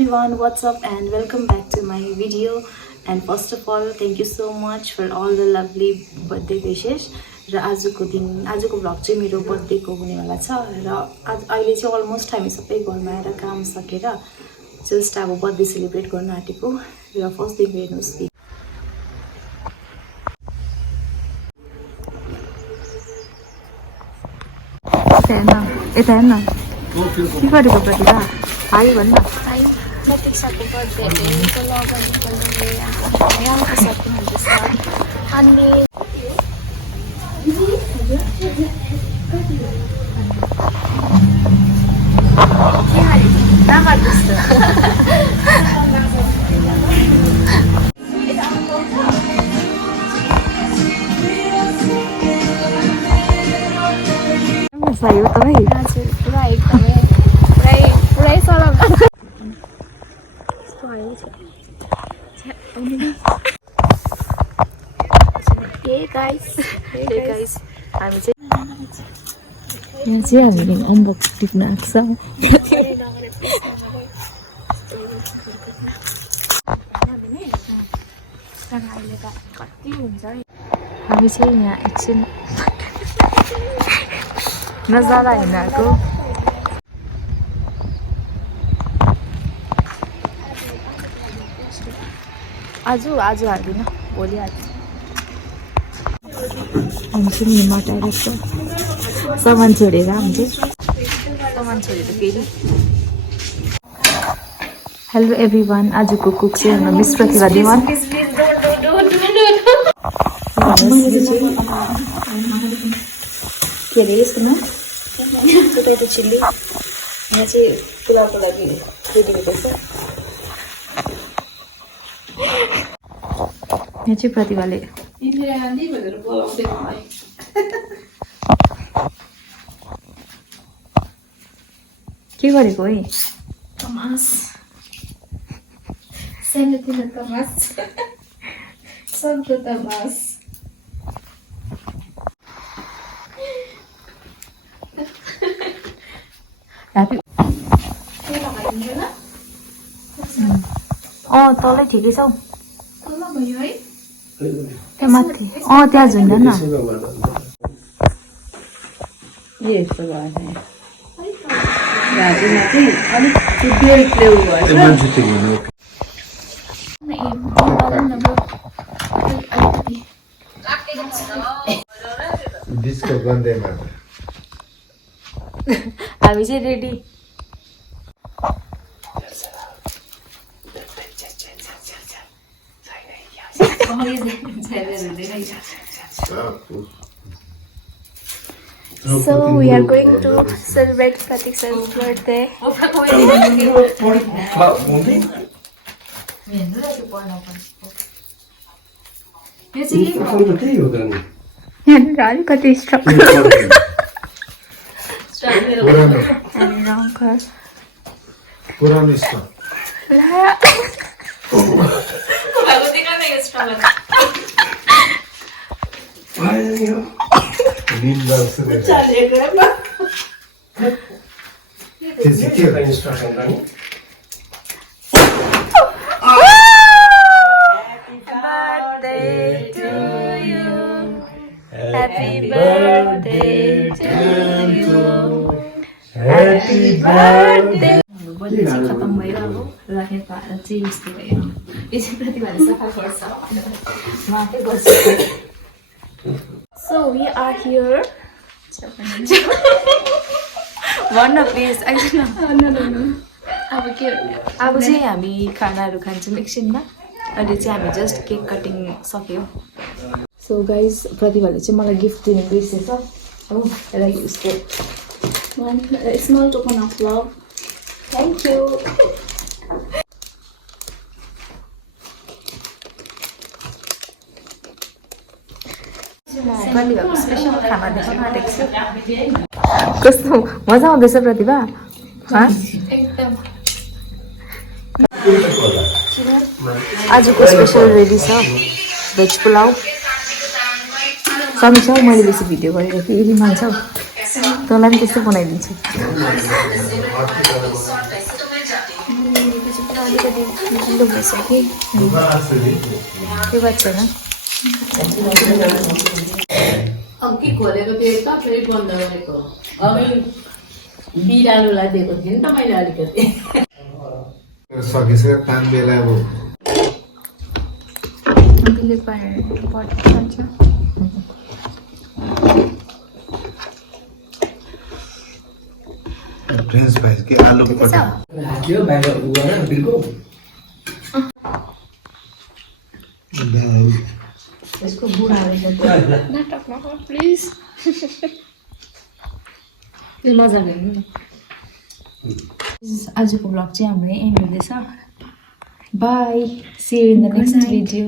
everyone, what's up and welcome back to my video. And first of all, thank you so much for all the lovely birthday wishes. र आजको vlog चाहिँ मेरो बर्थडेको हुनेवाला छ र अहिले चाहिँ अलमोस्ट हामी सबै घरमा आएर काम सकेर जस्ट अब बर्थडे सेलिब्रेट गर्न आँटेको र फर्स्ट दिन हेर्नुहोस् यता हेर्न के गरेको प्रतिभा हाई भन्न प्रतीक्षाको बर्थडेको लगन निकाल्ने राम्रो सकिनु हुँदैछ अनि हजुर पुरा एकदमै पुरै सलाम Hey guys, हामी चाहिँ यहाँ चाहिँ हामीले अम्बक टिप्न आएको छ हामी चाहिँ यहाँ एकछिन नजारा हेर्न आएको आज हाल्दिनँ भोलि हाल्छु हामी चाहिँ यहाँ मटाइरहेको छ सामान छोडेर हामी चाहिँ सामान छोडेर फेरि हेलो एभ्रिवान आजको कुक चाहिँ हाम्रो मिस प्रतिभा दिवान के अरे यस्तोमा पोटेटो चिल्ली यहाँ चाहिँ पुलाउको लागि रेडी हुँदैछ यहाँ चाहिँ प्रतिभाले के गरेको है तमास सानोतिनो तमास सबको तमास ह्याप्पी तलै ठिकै छ हौ भयो है त्यहाँ माथि त्यहाँ झुन्दैन हामी चाहिँ ready So we are going to celebrate Pratiksha's birthday. अलिकति Happy birthday to you. Happy birthday. Birthday चाहिँ खतम भएर अब राखेर चाहिँ यस्तो भयो यो चाहिँ प्रतिभाले सफा गर्छ माथि गर्छ So we are here. भन्न प्लिज आइदिनु अब के अब चाहिँ हामी खानाहरू खान्छौँ एकछिनमा अहिले चाहिँ हामी जस्ट केक कटिङ सक्यो सो गाइज प्रतिभाले चाहिँ मलाई गिफ्ट दिने बिर्सेछ हो र उसको one small token of love. Thank you प्रतिभाको स्पेसल खाना देखाउन आँटेको छु कस्तो मजा आउँदैछ प्रतिभा एकदम आजको स्पेसल रेडी छ भेज पुलाउ समीक्षा मैले बेसी भिडियो गरेर फेरि मान्छौ तँलाई पनि त्यस्तै बनाइदिन्छु अलिकति ढिलो भएछ कि त्यो बात छैन अघि खोलेको त्यो त फेरि बन्द गरेको अघि बिरालोलाई दिएको थिएँ नि त मैले अलिकति सकिसक्यो काम बेला अब दिले पर्छ फ्रेन्च फ्राइज के आलुको पराठा त्यो बाहिर उयो बिर्को यसको बुढाले नाटक नगर प्लिज त्यो मजाले आजको ब्लग चाहिँ हाम्रो एन्ड हुँदैछ bye see you in the next video